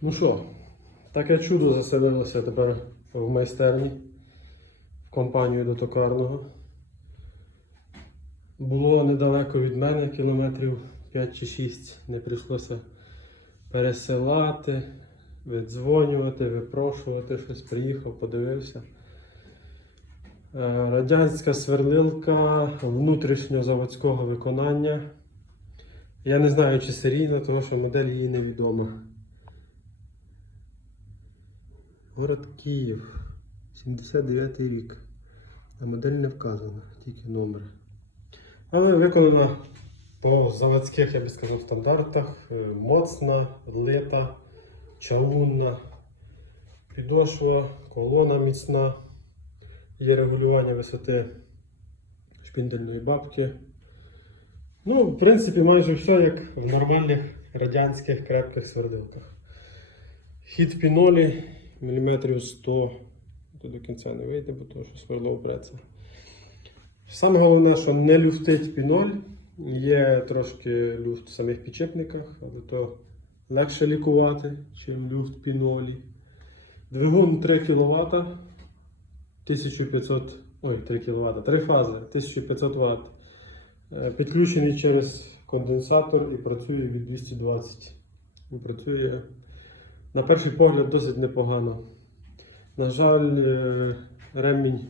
Ну що, таке чудо заселилося тепер в майстерні в компанію до токарного. Було недалеко від мене, кілометрів 5 чи 6. Не прийшлося пересилати, видзвонювати, випрошувати щось. Приїхав, подивився. Е, Радянська сверлилка внутрішньозаводського виконання. Я не знаю, чи серійна, тому що модель її невідома. Город Київ, 79 рік. А модель не вказана, тільки номер. Але виконана по заводських, я би сказав, стандартах. Е, Моцна, лита, чавунна, підошва, колона міцна. Є регулювання висоти шпіндельної бабки. Ну, в принципі, майже все як в нормальних радянських крепких свердилках. Хід пінолі міліметрів 100. Тут до кінця не вийде, бо то, що сверло впреться. Саме головне, що не люфтить піноль. Є трошки люфт в самих підчепниках, але то легше лікувати, чим люфт пінолі. Двигун 3 кВт, 1500, ой, 3 кВт, 3 фази, 1500 Вт. Е, Підключений через конденсатор і працює від 220. І Працює на перший погляд досить непогано. На жаль, е, ремінь,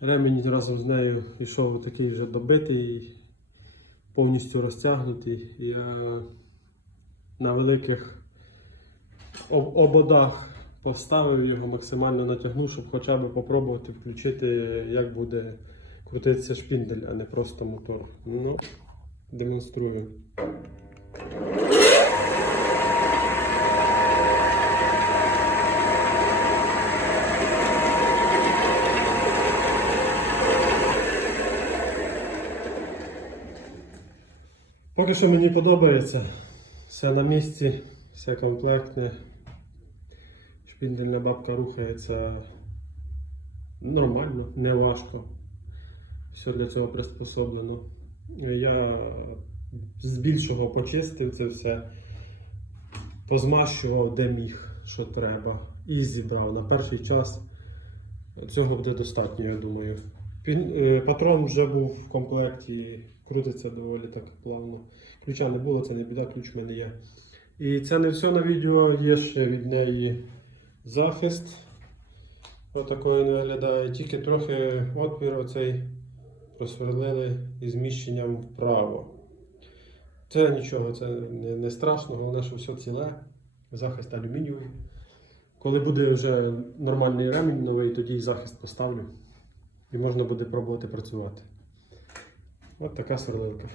ремінь разом з нею йшов такий вже добитий, повністю розтягнутий. Я на великих ободах поставив його, максимально натягнув, щоб хоча б попробувати включити, як буде крутитися шпіндель, а не просто мотор. Ну, демонструю. Поки що мені подобається. Все на місці, все комплектне. Шпіндельна бабка рухається нормально, не важко. Все для цього приспособлено. Я з більшого почистив це все, позмащував, де міг, що треба, і зібрав. На перший час цього буде достатньо, я думаю. Е, Патрон вже був в комплекті, крутиться доволі так плавно. Ключа не було, це не біда, ключ в мене є. І це не все на відео, є ще від неї захист. Отакою він виглядає. Тільки трохи отвір оцей просверлили із зміщенням вправо. Це нічого, це не, не страшно, головне, що все ціле. Захист алюмінієвий. Коли буде вже нормальний ремінь новий, тоді і захист поставлю. І можна буде пробувати працювати. От така сверлилка.